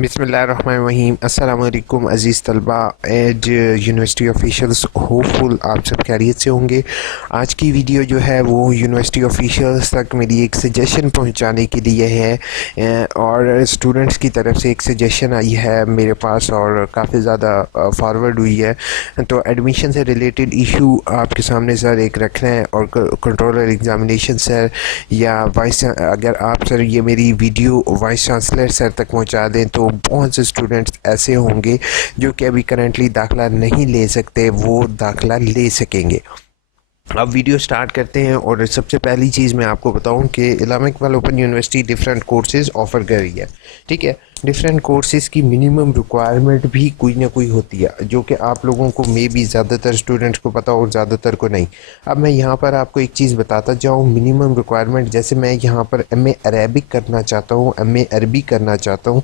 बिस्मिल्लाहिर्रहमानिर्रहीम। अस्सलाम वालेकुम अज़ीज़ तलबा एज यूनिवर्सिटी ऑफिशियल्स, होपफुल आप सब खैरियत से होंगे। आज की वीडियो जो है वो यूनिवर्सिटी ऑफिशियल्स तक मेरी एक सजेशन पहुंचाने के लिए है और स्टूडेंट्स की तरफ से एक सजेशन आई है मेरे पास और काफ़ी ज़्यादा फॉरवर्ड हुई है। तो एडमिशन से रिलेटेड इशू आपके सामने सर एक रखना है और कंट्रोलर एग्ज़ामिनेशन सर या वाइस, अगर आप सर ये मेरी वीडियो वाइस चांसलर सर तक पहुंचा दें तो बहुत से स्टूडेंट्स ऐसे होंगे जो कि अभी करंटली दाखिला नहीं ले सकते, वो दाखिला ले सकेंगे। अब वीडियो स्टार्ट करते हैं और सबसे पहली चीज़ मैं आपको बताऊं कि Allama Iqbal open university different courses offer कर रही है। ठीक है, डिफरेंट कोर्सेज़ की मिनिमम रिक्वायरमेंट भी कोई ना कोई होती है जो कि आप लोगों को मे बी ज़्यादातर स्टूडेंट्स को पता और ज़्यादातर को नहीं। अब मैं यहाँ पर आपको एक चीज़ बताता जाऊँ, मिनिमम रिक्वायरमेंट जैसे मैं यहाँ पर एमए अरेबिक करना चाहता हूँ, एमए अरबी करना चाहता हूँ,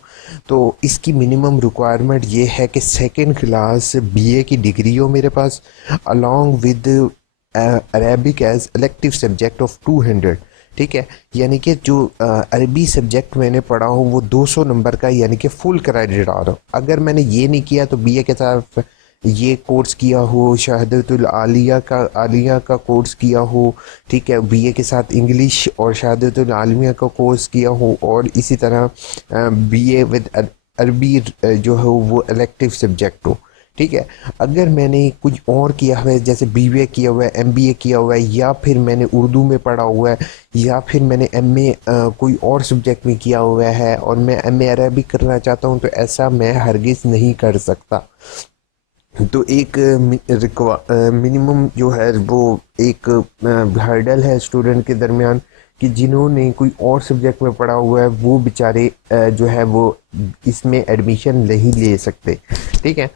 तो इसकी मिनिमम रिक्वायरमेंट ये है कि सेकेंड क्लास बीए की डिग्री हो मेरे पास, along with Arabic as elective subject of 200। ठीक है, यानी कि जो अरबी सब्जेक्ट मैंने पढ़ा हो वो 200 नंबर का, यानी कि फुल क्रेडिट आ रहा हो। अगर मैंने ये नहीं किया तो बीए के साथ ये कोर्स किया हो, शहादतुल आलिया का कोर्स किया हो, ठीक है, बीए के साथ इंग्लिश और शहादतुल आलिया का कोर्स किया हो, और इसी तरह बीए विद अरबी जो है वो इलेक्टिव सब्जेक्ट हो। ठीक है, अगर मैंने कुछ और किया हुआ है जैसे बीबीए किया हुआ है, एमबीए किया हुआ है, या फिर मैंने उर्दू में पढ़ा हुआ है, या फिर मैंने एमए कोई और सब्जेक्ट में किया हुआ है और मैं एमए अरबिक करना चाहता हूं, तो ऐसा मैं हरगिज़ नहीं कर सकता। तो एक मिनिमम जो है वो एक हर्डल है स्टूडेंट के दरमियान कि जिन्होंने कोई और सब्जेक्ट में पढ़ा हुआ है वो बेचारे जो है वो इसमें एडमिशन नहीं ले सकते। ठीक है,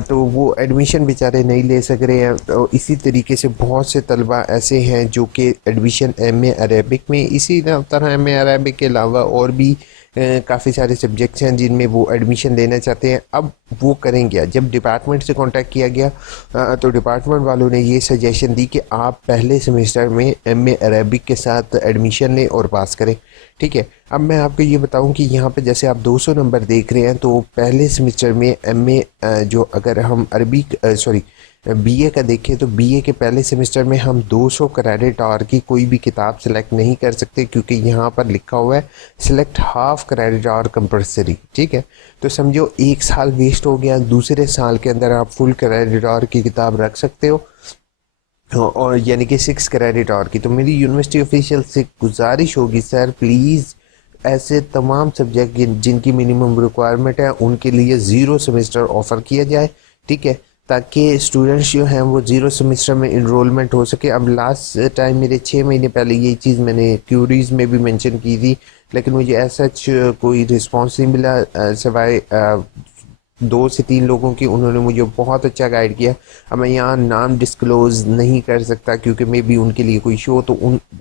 तो वो एडमिशन बेचारे नहीं ले सक रहे हैं। तो इसी तरीके से बहुत से तलबा ऐसे हैं जो कि एडमिशन एमए अरेबिक में, इसी तरह एमए अरेबिक के अलावा और भी काफ़ी सारे सब्जेक्ट्स हैं जिनमें वो एडमिशन लेना चाहते हैं। अब वो करें क्या? जब डिपार्टमेंट से कांटेक्ट किया गया तो डिपार्टमेंट वालों ने ये सजेशन दी कि आप पहले सेमेस्टर में एमए अरेबिक के साथ एडमिशन लें और पास करें। ठीक है, अब मैं आपको ये बताऊं कि यहाँ पे जैसे आप 200 नंबर देख रहे हैं तो पहले सेमेस्टर में एमए जो अगर हम बीए का देखें तो बीए के पहले सेमेस्टर में हम 200 क्रेडिट आवर की कोई भी किताब सेलेक्ट नहीं कर सकते, क्योंकि यहाँ पर लिखा हुआ है select half credit hour compulsory. ठीक है, तो समझो एक साल वेस्ट हो गया, दूसरे साल के अंदर आप फुल क्रेडिट आवर की किताब रख सकते हो, और यानी कि 6 क्रेडिट आवर की। तो मेरी यूनिवर्सिटी ऑफिशियल से गुजारिश होगी सर प्लीज़ ऐसे तमाम सब्जेक्ट जिनकी मिनिमम रिक्वायरमेंट है उनके लिए ज़ीरो सेमेस्टर ऑफ़र किया जाए। ठीक है, ताकि स्टूडेंट्स जो हैं वो ज़ीरो सेमेस्टर में इनरोलमेंट हो सके। अब लास्ट टाइम मेरे 6 महीने पहले ये चीज़ मैंने क्यूरीज में भी मेंशन की थी, लेकिन मुझे ऐसा कोई रिस्पॉन्स नहीं मिला सिवाय 2 से 3 लोगों की। उन्होंने मुझे बहुत अच्छा गाइड किया। अब मैं यहाँ नाम डिस्क्लोज़ नहीं कर सकता क्योंकि मे बी उनके लिए कोई शो, तो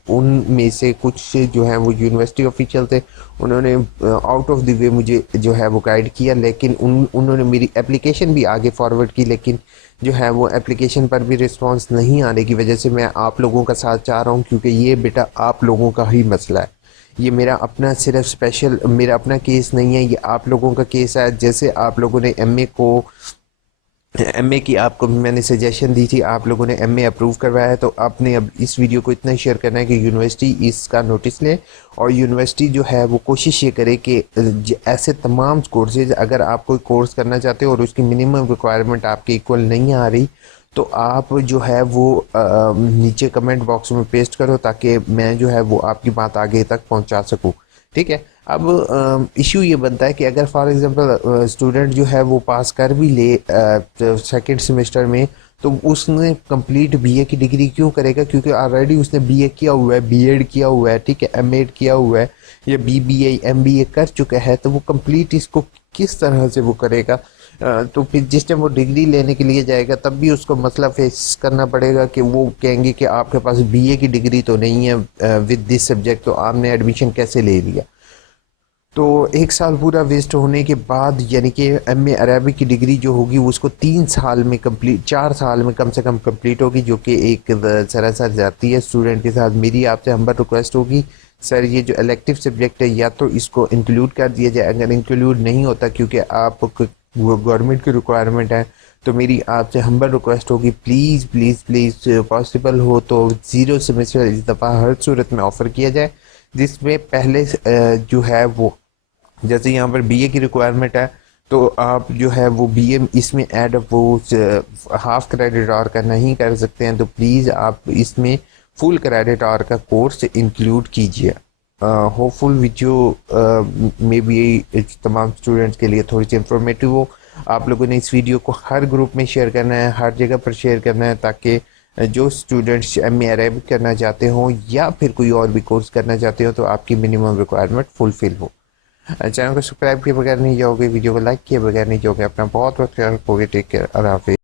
उन में से कुछ जो है वो यूनिवर्सिटी ऑफिशियल थे, उन्होंने आउट ऑफ द वे मुझे जो है वो गाइड किया, लेकिन उन्होंने मेरी एप्लीकेशन भी आगे फॉरवर्ड की, लेकिन जो है वो एप्लीकेशन पर भी रिस्पॉन्स नहीं आने की वजह से मैं आप लोगों का साथ चाह रहा हूँ, क्योंकि ये बेटा आप लोगों का ही मसला है। ये मेरा अपना सिर्फ स्पेशल मेरा अपना केस नहीं है, ये आप लोगों का केस है। जैसे आप लोगों ने एमए की आपको मैंने सजेशन दी थी, आप लोगों ने एमए अप्रूव करवाया है, तो आपने अब इस वीडियो को इतना शेयर करना है कि यूनिवर्सिटी इसका नोटिस ले, और यूनिवर्सिटी जो है वो कोशिश ये करे कि ऐसे तमाम कोर्सेज, अगर आप कोई कोर्स करना चाहते हो और उसकी मिनिमम रिक्वायरमेंट आपके इक्वल नहीं आ रही, तो आप जो है वो नीचे कमेंट बॉक्स में पेस्ट करो ताकि मैं जो है वो आपकी बात आगे तक पहुंचा सकूं। ठीक है, अब इशू ये बनता है कि अगर फॉर एग्जांपल स्टूडेंट जो है वो पास कर भी ले सेकंड सेमेस्टर में, तो उसने कंप्लीट बीए की डिग्री क्यों करेगा? क्योंकि ऑलरेडी उसने बीए किया हुआ है, बीएड किया हुआ है, ठीक है, एमएड किया हुआ है, या बीबीए एमबीए कर चुका है, तो वो कंप्लीट इसको किस तरह से वो करेगा? तो फिर जिस टाइम वो डिग्री लेने के लिए जाएगा तब भी उसको मसला फेस करना पड़ेगा कि वो कहेंगे कि आपके पास बीए की डिग्री तो नहीं है विद दिस सब्जेक्ट, तो आपने एडमिशन कैसे ले लिया? तो एक साल पूरा वेस्ट होने के बाद, यानी कि एमए अरेबिक की डिग्री जो होगी वो उसको 3 साल में कंप्लीट, 4 साल में कम से कम कंप्लीट होगी, जो कि एक सरासर जाती है स्टूडेंट के साथ। मेरी आपसे हम्बल रिक्वेस्ट होगी सर ये जो इलेक्टिव सब्जेक्ट है या तो इसको इंक्लूड कर दिया जाए, अगर इंक्लूड नहीं होता क्योंकि आप गवर्नमेंट की रिक्वायरमेंट है तो मेरी आपसे हम्बल रिक्वेस्ट होगी, प्लीज़ प्लीज़ प्लीज़ पॉसिबल हो तो ज़ीरो सेमेस्टर इस दफ़ा हर सूरत में ऑफ़र किया जाए, जिसमें पहले जो है वो जैसे यहाँ पर बीए की रिक्वायरमेंट है तो आप जो है वो बीए इसमें ऐड वो हाफ क्रेडिट आवर का नहीं कर सकते हैं, तो प्लीज़ आप इसमें फुल क्रेडिट आवर का कोर्स इंक्लूड कीजिए। होपफुल वीडियो मे बी तमाम स्टूडेंट्स के लिए थोड़ी सी इंफॉर्मेटिव हो। आप लोगों ने इस वीडियो को हर ग्रुप में शेयर करना है, हर जगह पर शेयर करना है, ताकि जो स्टूडेंट्स एम ए अरेबिक करना चाहते हों या फिर कोई और भी कोर्स करना चाहते हो तो आपकी मिनिमम रिक्वायरमेंट फुलफिल हो। चैनल को सब्सक्राइब किए बगैर नहीं जाओगे, वीडियो को लाइक किए बगैर नहीं जाओगे। अपना बहुत बहुत ख्याल रखोगे। टेक केयर, अल्लाह हाफिज़।